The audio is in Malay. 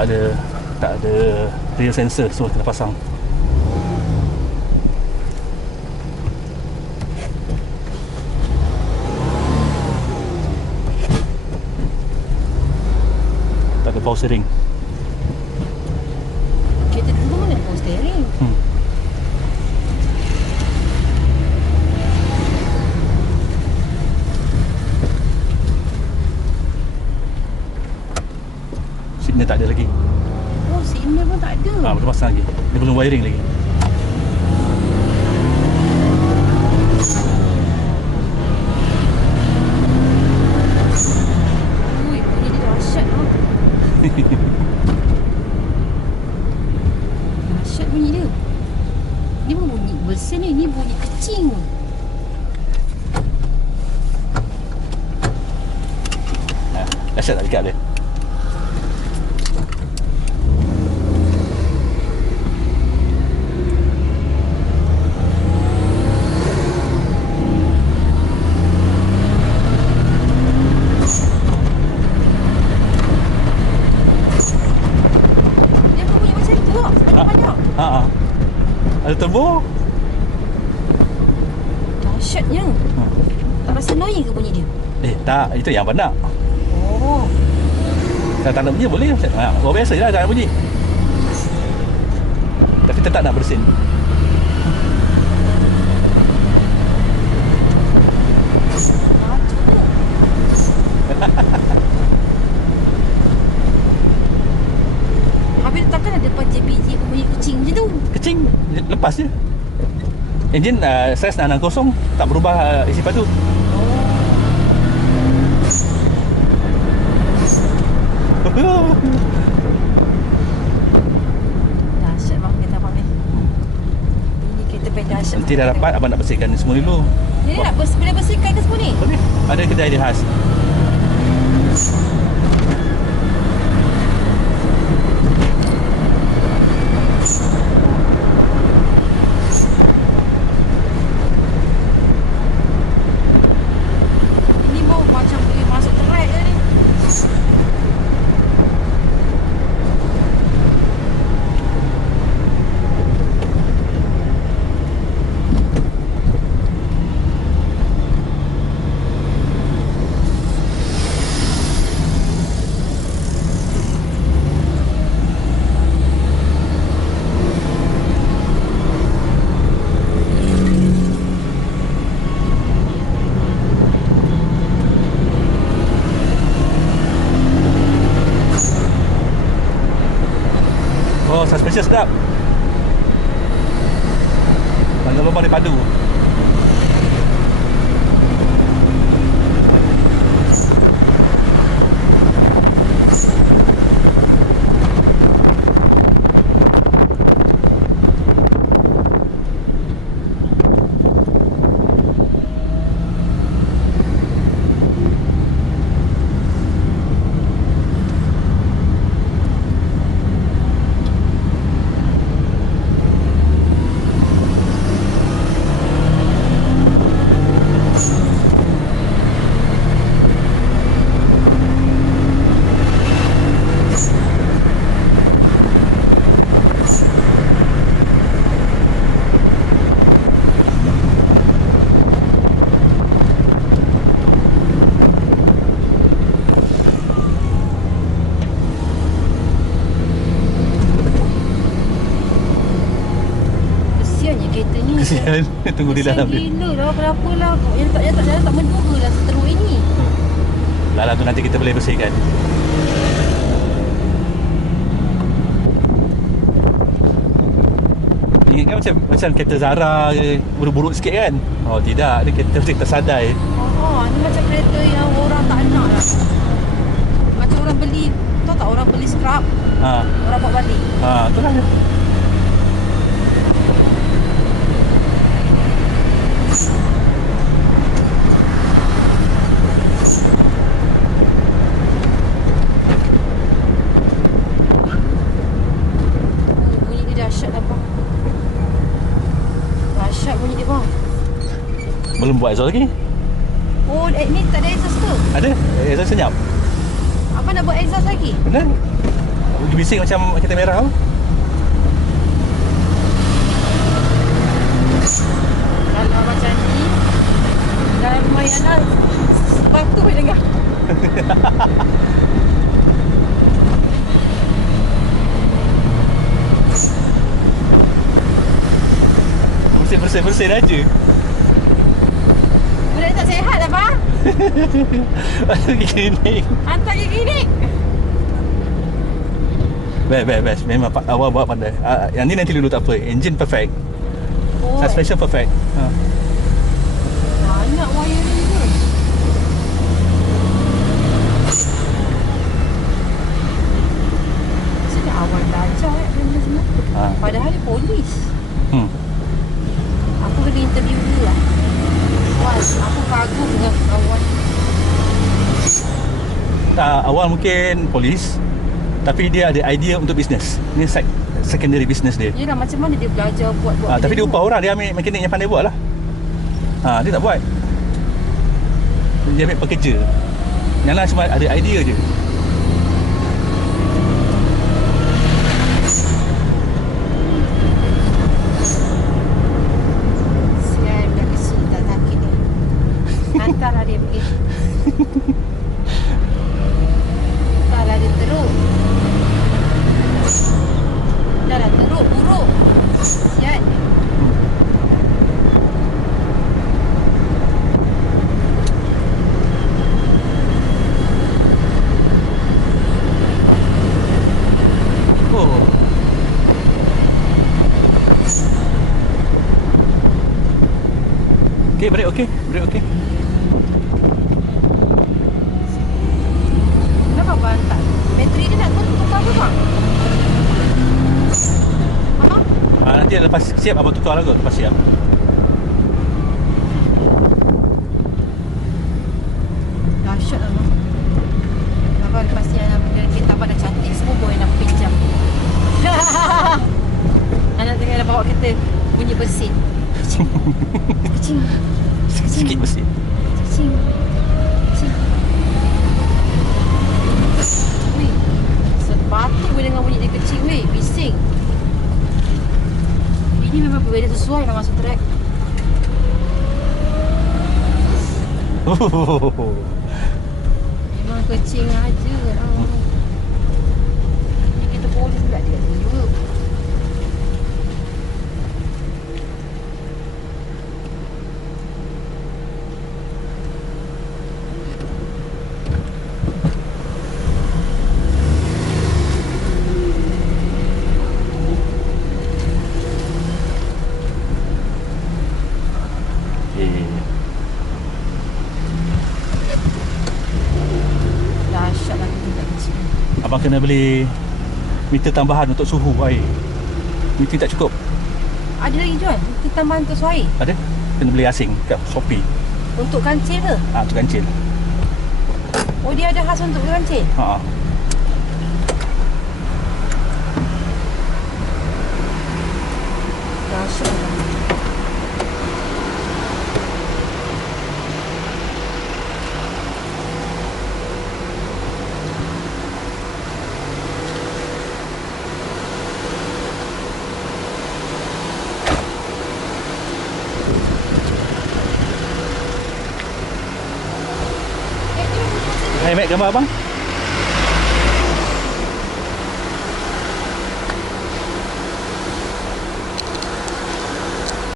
tak ada rear sensor, so kena pasang. Tak ada power steering. Kereta tu mana power steering? Signal tak ada lagi. Oh, signal pun tak ada. Belum pasang lagi. Dia belum wiring lagi. Ui, bunyi dia dahsyat tau. Dahsyat bunyi dia. Ni pun bunyi besar ni bunyi kecing. Dahsyat tak dekat dia. Dia pun bunyi macam tu tau. Banyak. Ada turbo. Dahsyatnya. Tak rasa annoying ke bunyi dia? Tak, itu yang banyak. Oh. Kalau tak nak bunyi boleh. Orang biasa je lah tak nak bunyi. Tapi tetap nak bersin. Habis takkan ada PJPJ bunyi kucing je tu. Kecing, lepas je. Enjin size 660, tak berubah isi padu. Dahsyat bang kereta abang ni. Ini kereta paling dahsyat. Nanti dah dapat, abang nak bersihkan ni semua dulu. Jadi nak boleh bersihkan ke semua ni? Boleh. Ada kedai dia khas. Ini mau macam boleh masuk track ke ni? Oh, suspension sedap. Banyak lubang dia padu. Kesian. Tunggu di dalam dia. Gila lah, kenapa lah yang tak menduga lah seteruk ini. Lah tu nanti kita boleh bersihkan. Ingat kan macam kereta Zara buruk-buruk sikit kan? Oh tidak, ni kereta tersadai. Ni macam kereta yang orang tak nak lah. Macam orang beli, tahu tak orang beli scrap? Orang buat balik. Itulah dia. Bunyi dia dahsyat lah bang. Dahsyat bunyi dia bang. Belum buat exhaust lagi? Oh, ni tak ada exhaust ke? Ada? Exhaust senyap. Abang nak buat exhaust lagi? Benar? bising macam kereta merah tu. Kalau macam ni, dah lumayan lah. Batu je dengar. Bersin aja. Budak tak sihat lah, bang. Pergi klinik. Hantar ke klinik. Best. Memang awal bawa pandai. Yang ni nanti dulu tak apa. Engine perfect. Oh, Suspension perfect. banyak wiring tu. Sudah awal belajar benda semua. Padahal dia polis. Aku kena interview dia lah. Wah, aku kagum dengan kawan. Awal mungkin polis, tapi dia ada idea untuk bisnes. Ni secondary business dia. Yelah, macam mana dia belajar buat Tapi dia benda upah tu? orang, dia ambil mekanik yang pandai buat lah. Dia tak buat. Dia ambil pekerja. Yang lah cuma ada idea je. Sial, dah kecil tak sakit ni. Hantarlah dia pergi. Entahlah dia teruk. Dah lah teruk, buruk. Sial. Oh. Brake okey. Kenapa abang hantar? Bateri dia nak tukar ke bang? Nanti lepas siap abang tukar lah kot. Lepas siap. Dahsyat lah bang. Abang lepas ni kita abang dah cantik. Semua boleh nak pinjam. Anak tengah dah bawa kereta bunyi bersin. Kecing. Sikit bersih. Kecing. Weh, sepatu boleh dengar bunyi dia kecing weh. Bising. Ini memang berbeza sesuai nak masuk track. Memang kecing aja. Ni kita polis pula dia juga. Dahsyat lah kita tak kecil. Abang kena beli meter tambahan untuk suhu air. Meter tak cukup. Ada lagi jual? Kita tambahan untuk suai. Ada? Kena beli asing kat Shopee. Untuk kancil ke? Untuk kancil. Oh, dia ada khas untuk kancil? Dahsyat lah. Mek gambar abang.